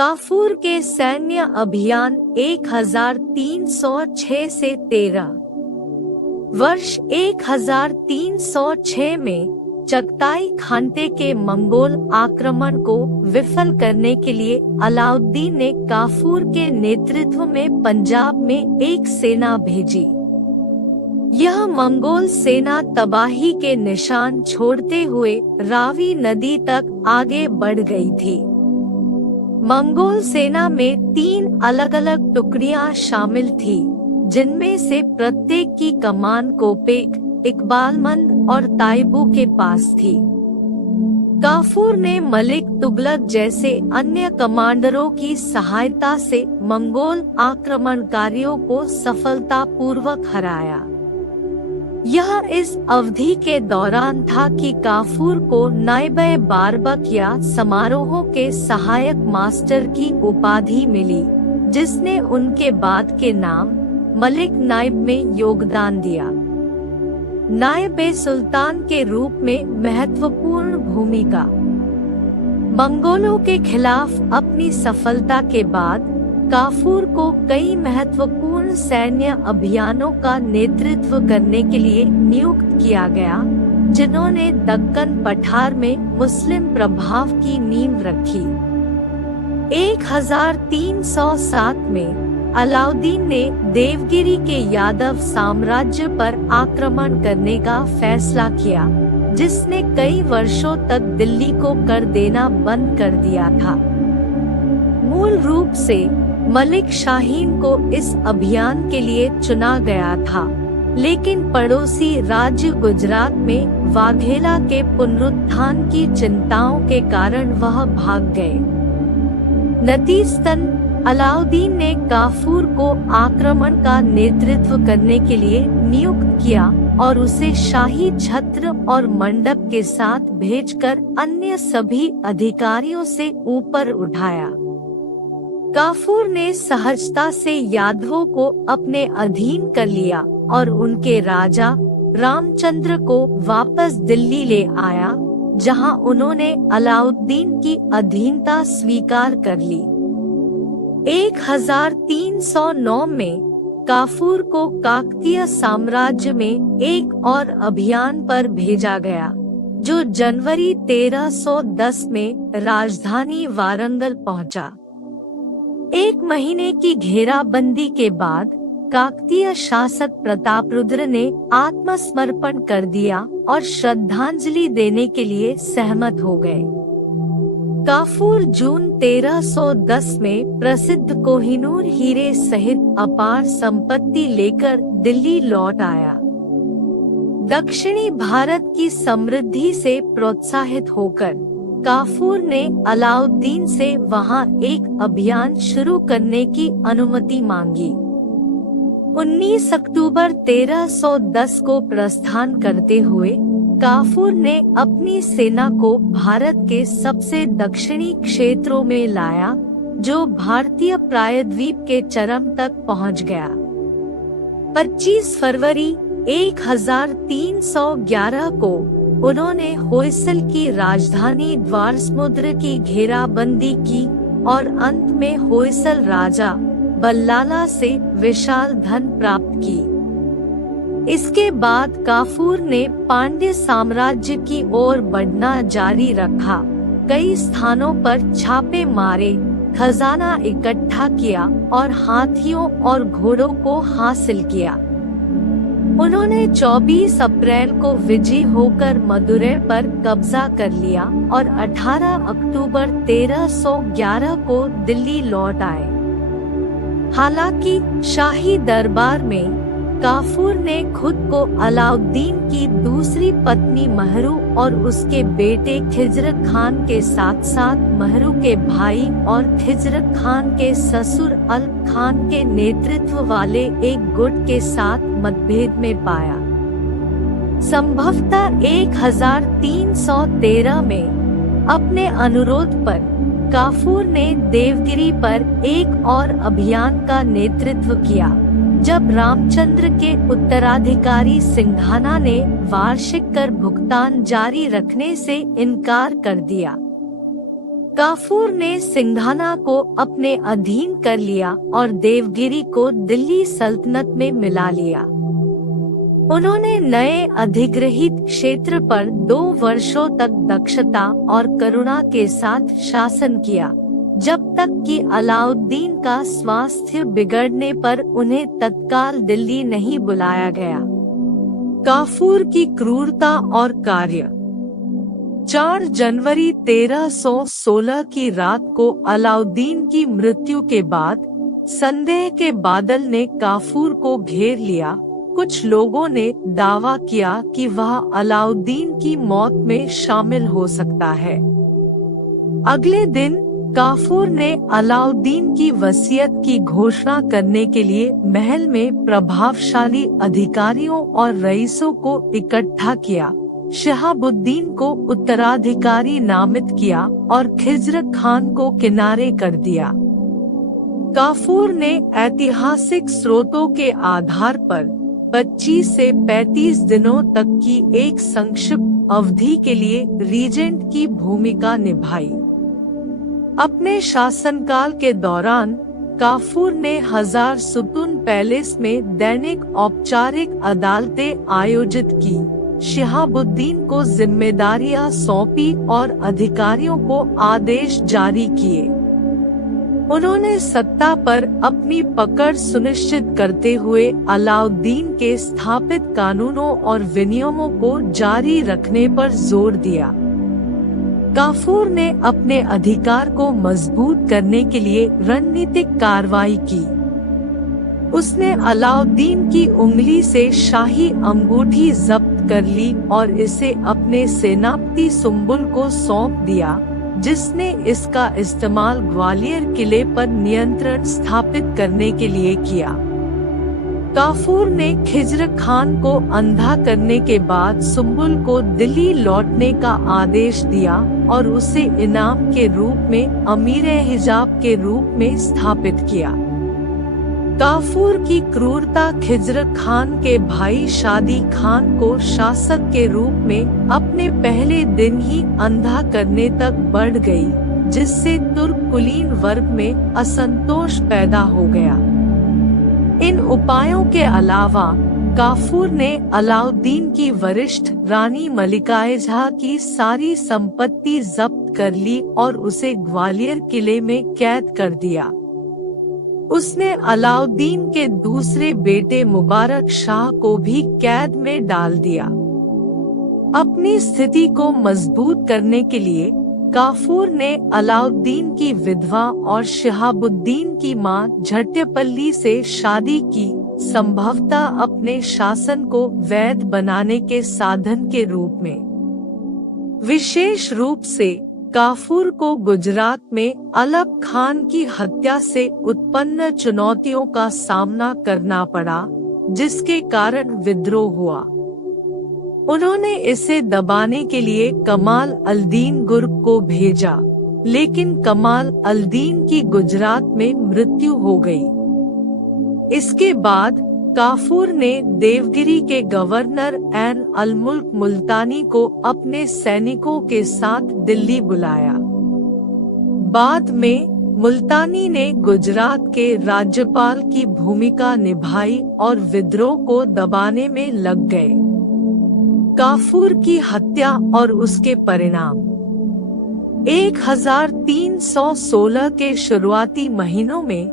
काफूर के सैन्य अभियान 1306 से 13 वर्ष 1306 में चगताई खानते के मंगोल आक्रमण को विफल करने के लिए अलाउद्दीन ने काफूर के नेतृत्व में पंजाब में एक सेना भेजी। यह मंगोल सेना तबाही के निशान छोड़ते हुए रावी नदी तक आगे बढ़ गई थी। मंगोल सेना में 3 अलग-अलग टुकड़ियां शामिल थी, जिनमें से प्रत्येक की कमान कोपेक, इकबालमंद और ताइबू के पास थी। काफूर ने मलिक तुगलक जैसे अन्य कमांडरों की सहायता से मंगोल आक्रमणकारियों को सफलतापूर्वक हराया। यह इस अवधि के दौरान था कि काफूर को नाइब-ए बारबक या समारोहों के सहायक मास्टर की उपाधि मिली, जिसने उनके बाद के नाम मलिक नाइब में योगदान दिया। नाइब-ए सुल्तान के रूप में महत्वपूर्ण भूमिका। मंगोलों के खिलाफ अपनी सफलता के बाद काफूर को कई महत्वपूर्ण सैन्य अभियानों का नेतृत्व करने के लिए नियुक्त किया गया, जिन्होंने दक्कन पठार में मुस्लिम प्रभाव की नींव रखी। 1307 में अलाउद्दीन ने देवगिरी के यादव साम्राज्य पर आक्रमण करने का फैसला किया, जिसने कई वर्षों तक दिल्ली को कर देना बंद कर दिया था। मूल रूप से मलिक शाहीन को इस अभियान के लिए चुना गया था, लेकिन पड़ोसी राज्य गुजरात में वाघेला के पुनरुत्थान की चिंताओं के कारण वह भाग गए। नतीजतन अलाउद्दीन ने काफूर को आक्रमण का नेतृत्व करने के लिए नियुक्त किया और उसे शाही छत्र और मंडप के साथ भेजकर अन्य सभी अधिकारियों से ऊपर उठाया। काफूर ने सहजता से यादवों को अपने अधीन कर लिया और उनके राजा रामचंद्र को वापस दिल्ली ले आया, जहां उन्होंने अलाउद्दीन की अधीनता स्वीकार कर ली। 1309 में काफूर को काकतीय साम्राज्य में एक और अभियान पर भेजा गया, जो जनवरी 1310 में राजधानी वारंगल पहुंचा। 1 महीने की घेराबंदी के बाद काकतीय शासक प्रतापरुद्र ने आत्मसमर्पण कर दिया और श्रद्धांजलि देने के लिए सहमत हो गए। काफूर जून 1310 में प्रसिद्ध कोहिनूर हीरे सहित अपार संपत्ति लेकर दिल्ली लौट आया। दक्षिणी भारत की समृद्धि से प्रोत्साहित होकर काफूर ने अलाउद्दीन से वहां एक अभियान शुरू करने की अनुमति मांगी। 19 अक्टूबर 1310 को प्रस्थान करते हुए काफूर ने अपनी सेना को भारत के सबसे दक्षिणी क्षेत्रों में लाया, जो भारतीय प्रायद्वीप के चरम तक पहुंच गया। 25 फरवरी 1311 को उन्होंने होयसल की राजधानी द्वारसमुद्र की घेराबंदी की और अंत में होयसल राजा बल्लाला से विशाल धन प्राप्त की। इसके बाद काफूर ने पांड्य साम्राज्य की ओर बढ़ना जारी रखा, कई स्थानों पर छापे मारे, खजाना इकट्ठा किया और हाथियों और घोड़ों को हासिल किया। उन्होंने 24 अप्रैल को विजयी होकर मदुरै पर कब्जा कर लिया और 18 अक्टूबर 1311 को दिल्ली लौट आए। हालांकि शाही दरबार में काफूर ने खुद को अलाउद्दीन की दूसरी पत्नी महरू और उसके बेटे खिजर खान के साथ साथ महरू के भाई और खिजर खान के ससुर अल्प खान के नेतृत्व वाले एक गुट के साथ मतभेद में पाया। संभवतः 1313 में अपने अनुरोध पर काफूर ने देवगिरी पर एक और अभियान का नेतृत्व किया, जब रामचंद्र के उत्तराधिकारी सिंघाना ने वार्षिक कर भुगतान जारी रखने से इनकार कर दिया। काफूर ने सिंघाना को अपने अधीन कर लिया और देवगिरी को दिल्ली सल्तनत में मिला लिया। उन्होंने नए अधिग्रहित क्षेत्र पर 2 वर्षों तक दक्षता और करुणा के साथ शासन किया, जब तक कि अलाउद्दीन का स्वास्थ्य बिगड़ने पर उन्हें तत्काल दिल्ली नहीं बुलाया गया। काफूर की क्रूरता और कार्य। 4 जनवरी 1316 की रात को अलाउद्दीन की मृत्यु के बाद संदेह के बादल ने काफूर को घेर लिया। कुछ लोगों ने दावा किया कि वह अलाउद्दीन की मौत में शामिल हो सकता है। अगले दिन काफूर ने अलाउद्दीन की वसीयत की घोषणा करने के लिए महल में प्रभावशाली अधिकारियों और रईसों को इकट्ठा किया, शहाबुद्दीन को उत्तराधिकारी नामित किया और खिज्र खान को किनारे कर दिया। काफूर ने ऐतिहासिक स्रोतों के आधार पर 25 से 35 दिनों तक की एक संक्षिप्त अवधि के लिए रीजेंट की भूमिका निभाई। अपने शासनकाल के दौरान काफूर ने 1000 सुतून पैलेस में दैनिक औपचारिक अदालतें आयोजित की, शहाबुद्दीन को जिम्मेदारियां सौंपी और अधिकारियों को आदेश जारी किए। उन्होंने सत्ता पर अपनी पकड़ सुनिश्चित करते हुए अलाउद्दीन के स्थापित कानूनों और विनियमों को जारी रखने पर जोर दिया। काफूर ने अपने अधिकार को मजबूत करने के लिए रणनीतिक कार्रवाई की। उसने अलाउद्दीन की उंगली से शाही अंगूठी जब्त कर ली और इसे अपने सेनापति सुम्बुल को सौंप दिया, जिसने इसका इस्तेमाल ग्वालियर किले पर नियंत्रण स्थापित करने के लिए किया। काफूर ने खिज्र खान को अंधा करने के बाद सुम्बुल को दिल्ली लौटने का आदेश दिया और उसे इनाम के रूप में अमीर हिजाब के रूप में स्थापित किया। काफूर की क्रूरता खिज्र खान के भाई शादी खान को शासक के रूप में अपने पहले दिन ही अंधा करने तक बढ़ गई, जिससे तुर्क कुलीन वर्ग में असंतोष पैदा हो गया। इन उपायों के अलावा काफूर ने अलाउद्दीन की वरिष्ठ रानी मलिकाए जहां की सारी संपत्ति जब्त कर ली और उसे ग्वालियर किले में कैद कर दिया। उसने अलाउद्दीन के दूसरे बेटे मुबारक शाह को भी कैद में डाल दिया। अपनी स्थिति को मजबूत करने के लिए काफूर ने अलाउद्दीन की विधवा और शहाबुद्दीन की मां झट्यपल्ली से शादी की, संभवतः अपने शासन को वैध बनाने के साधन के रूप में। विशेष रूप से काफूर को गुजरात में अलप खान की हत्या से उत्पन्न चुनौतियों का सामना करना पड़ा, जिसके कारण विद्रोह हुआ। उन्होंने इसे दबाने के लिए कमाल अल-दीन गुर्ग को भेजा, लेकिन कमाल अल-दीन की गुजरात में मृत्यु हो गई। इसके बाद काफूर ने देवगिरी के गवर्नर ऐन अल-मुल्क मुल्तानी को अपने सैनिकों के साथ दिल्ली बुलाया। बाद में मुल्तानी ने गुजरात के राज्यपाल की भूमिका निभाई और विद्रोह को दबाने में लग गए। काफूर की हत्या और उसके परिणाम। 1316 के शुरुआती महीनों में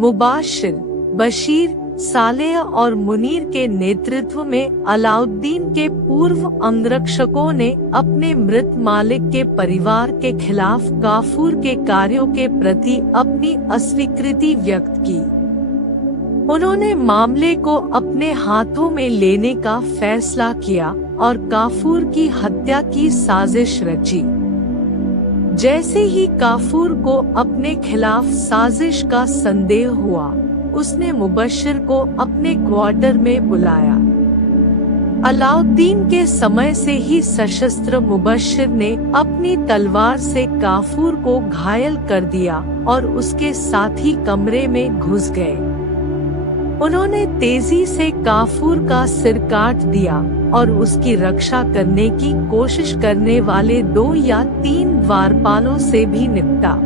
मुबाशिर, बशीर, सालेह और मुनीर के नेतृत्व में अलाउद्दीन के पूर्व अंगरक्षकों ने अपने मृत मालिक के परिवार के खिलाफ काफूर के कार्यों के प्रति अपनी अस्वीकृति व्यक्त की। उन्होंने मामले को अपने हाथों में लेने का फैसला किया और काफूर की हत्या की साजिश रची। जैसे ही काफूर को अपने खिलाफ साजिश का संदेह हुआ, उसने मुबश्शिर को अपने क्वार्टर में बुलाया। अलाउद्दीन के समय से ही सशस्त्र मुबश्शिर ने अपनी तलवार से काफूर को घायल कर दिया और उसके साथी कमरे में घुस गए। उन्होंने तेजी से काफूर का सिर काट दिया और उसकी रक्षा करने की कोशिश करने वाले 2 या 3 द्वारपालों से भी निपटा।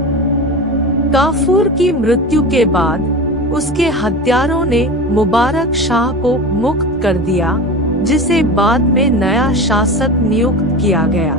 काफूर की मृत्यु के बाद उसके हत्यारों ने मुबारक शाह को मुक्त कर दिया, जिसे बाद में नया शासक नियुक्त किया गया।